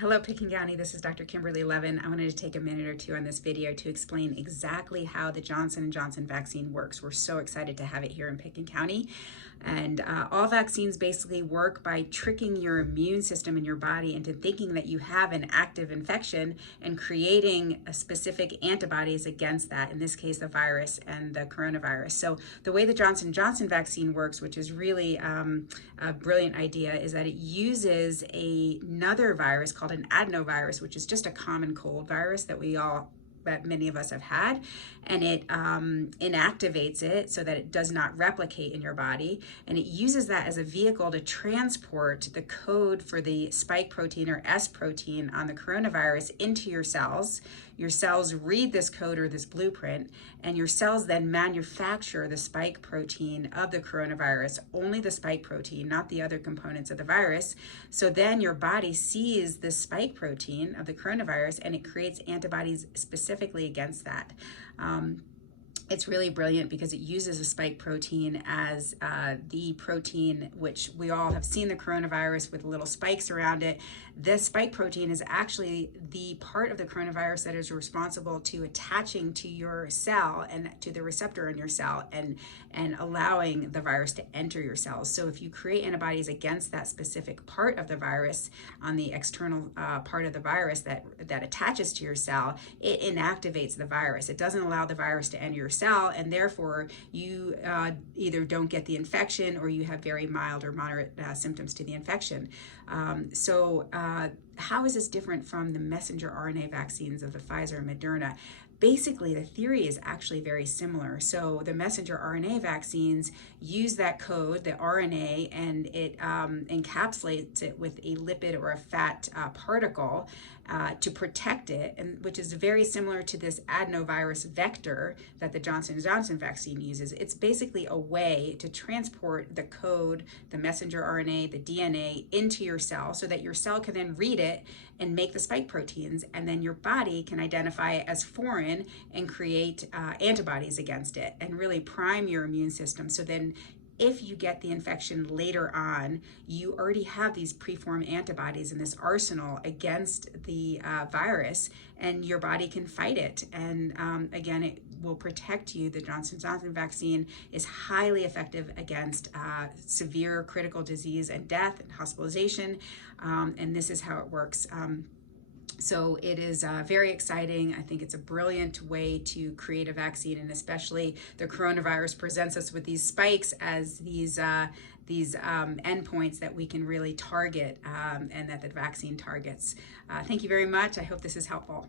Hello, Picken County. This is Dr. Kimberly Levin. I wanted to take a minute or two on this video to explain exactly how the Johnson & Johnson vaccine works. We're so excited to have it here in Picken County. And all vaccines basically work by tricking your immune system in your body into thinking that you have an active infection and creating a specific antibodies against that, in this case, the virus and the coronavirus. So the way the Johnson & Johnson vaccine works, which is really a brilliant idea, is that it uses another virus called an adenovirus, which is just a common cold virus that many of us have had, and it inactivates it so that it does not replicate in your body, and it uses that as a vehicle to transport the code for the spike protein or S protein on the coronavirus into your cells. Your cells read this code or this blueprint, and your cells then manufacture the spike protein of the coronavirus, only the spike protein, not the other components of the virus. So then your body sees the spike protein of the coronavirus and it creates antibodies specifically against that. It's really brilliant because it uses a spike protein as the protein, which we all have seen the coronavirus with little spikes around it. This spike protein is actually the part of the coronavirus that is responsible to attaching to your cell and to the receptor in your cell and allowing the virus to enter your cells. So if you create antibodies against that specific part of the virus on the external part of the virus that attaches to your cell, it inactivates the virus. It doesn't allow the virus to enter your cell, and therefore you either don't get the infection or you have very mild or moderate symptoms to the infection. How is this different from the messenger RNA vaccines of the Pfizer and Moderna? Basically, the theory is actually very similar. So the messenger RNA vaccines use that code, the RNA, and it encapsulates it with a lipid or a fat particle to protect it, and which is very similar to this adenovirus vector that the Johnson & Johnson vaccine uses. It's basically a way to transport the code, the messenger RNA, the DNA into your cell so that your cell can then read it and make the spike proteins, and then your body can identify it as foreign and create antibodies against it and really prime your immune system. So then if you get the infection later on, you already have these preformed antibodies in this arsenal against the virus, and your body can fight it. And again, it will protect you. The Johnson & Johnson vaccine is highly effective against severe critical disease and death and hospitalization, and this is how it works. So it is very exciting. I think it's a brilliant way to create a vaccine, and especially the coronavirus presents us with these spikes as these endpoints that we can really target and that the vaccine targets. Thank you very much. I hope this is helpful.